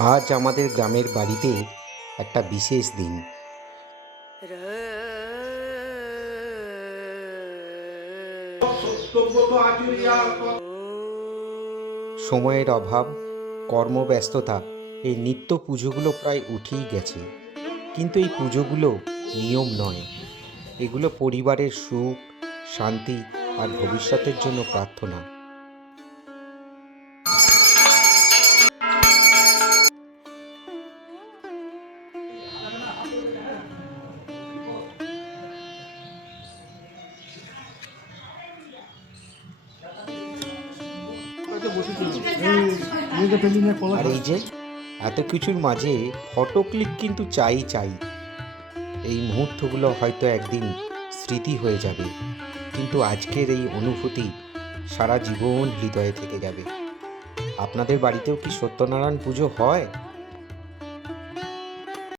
আজ আমাদের গ্রামের বাড়িতে একটা বিশেষ দিন। সময়ের অভাব, কর্মব্যস্ততা, এই নিত্য পুজোগুলো প্রায় উঠেই গেছে। কিন্তু এই পুজোগুলো নিয়ম নয়, এগুলো পরিবারের সুখ, শান্তি আর ভবিষ্যতের জন্য প্রার্থনা। আর এই যে এত কিছুর মাঝে ফটো ক্লিক কিন্তু চাই চাই। এই মুহূর্তগুলো হয়তো একদিন স্মৃতি হয়ে যাবে, কিন্তু আজকের এই অনুভূতি সারা জীবন হৃদয়ে থেকে যাবে। আপনাদের বাড়িতেও কি সত্যনারায়ণ পুজো হয়?